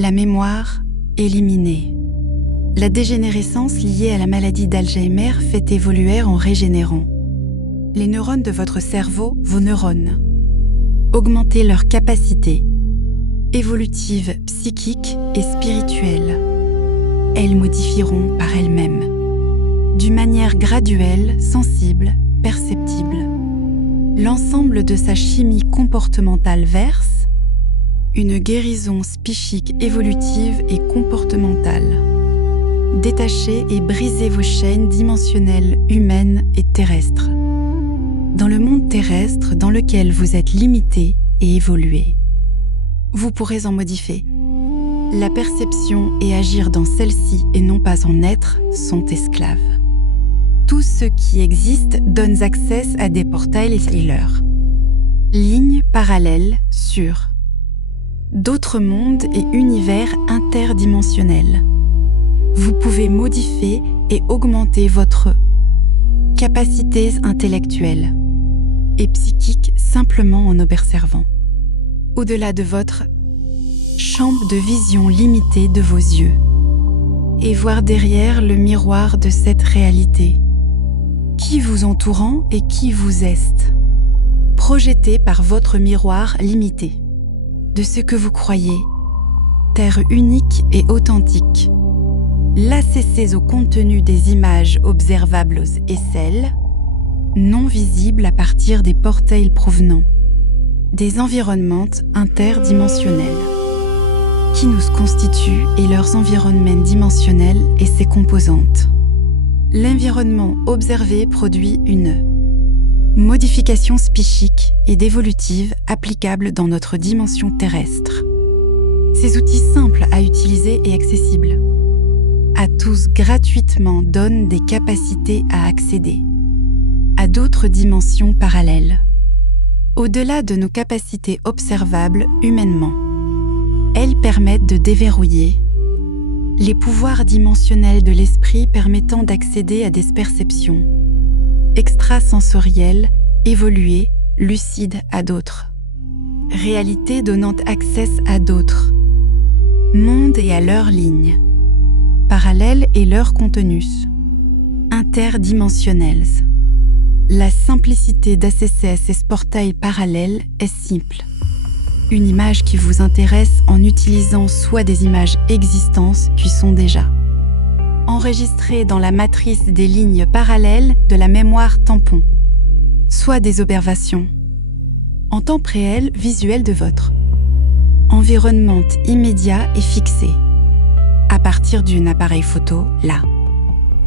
La mémoire éliminée. La dégénérescence liée à la maladie d'Alzheimer fait évoluer en régénérant les neurones de votre cerveau, vos neurones. Augmenter leur capacité évolutive, psychique et spirituelle. Elles modifieront par elles-mêmes, d'une manière graduelle, sensible, perceptible. L'ensemble de sa chimie comportementale verse une guérison psychique évolutive et comportementale. Détachez et brisez vos chaînes dimensionnelles humaines et terrestres. Dans le monde terrestre dans lequel vous êtes limité et évolué, vous pourrez en modifier. La perception et agir dans celle-ci et non pas en être sont esclaves. Tout ce qui existe donne accès à des portails et leurs lignes parallèles sur d'autres mondes et univers interdimensionnels. Vous pouvez modifier et augmenter votre capacités intellectuelles et psychiques simplement en observant. Au-delà de votre champ de vision limitée de vos yeux et voir derrière le miroir de cette réalité, qui vous entourant et qui vous êtes, projeté par votre miroir limité, de ce que vous croyez, terre unique et authentique. L'assessez au contenu des images observables et celles non visibles à partir des portails provenant des environnements interdimensionnels qui nous constituent et leurs environnements dimensionnels et ses composantes. L'environnement observé produit une modification psychique et d'évolutive applicable dans notre dimension terrestre. Ces outils simples à utiliser et accessibles à tous gratuitement donnent des capacités à accéder à d'autres dimensions parallèles, au-delà de nos capacités observables humainement. Elles permettent de déverrouiller les pouvoirs dimensionnels de l'esprit permettant d'accéder à des perceptions extrasensorielles, évoluées, lucides à d'autres réalités donnant accès à d'autres mondes et à leurs lignes parallèles et leurs contenus interdimensionnels. La simplicité d'accéder à ces portails parallèles est simple. Une image qui vous intéresse en utilisant soit des images existantes qui sont déjà enregistrées dans la matrice des lignes parallèles de la mémoire tampon, soit des observations en temps réel visuel de votre environnement immédiat et fixé à partir d'un appareil photo, la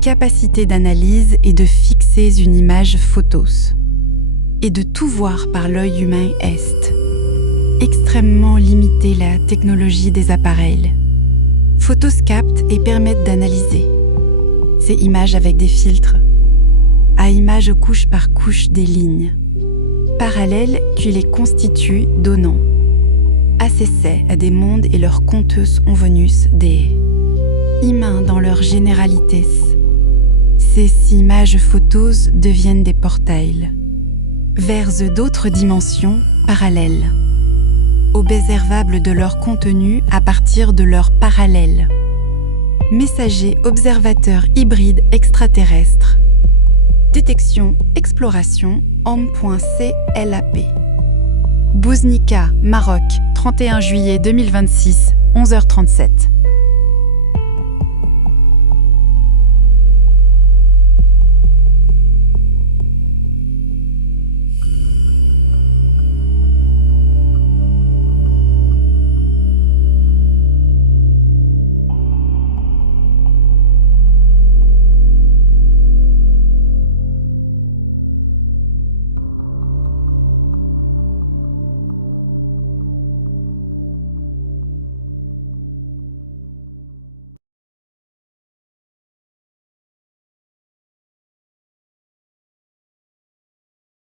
capacité d'analyse et de fixer une image photos et de tout voir par l'œil humain est extrêmement limité. La technologie des appareils photos captent et permettent d'analyser ces images avec des filtres à images couche par couche des lignes parallèles qui les constituent, donnant accès à des mondes et leurs contes en venus des humains dans leur généralité. Ces images photos deviennent des portails vers d'autres dimensions parallèles, observables de leur contenu à partir de leur parallèle. Messager observateur hybride extraterrestre. Détection, exploration, homme.clap. Bouznika, Maroc, 31 juillet 2026, 11h37.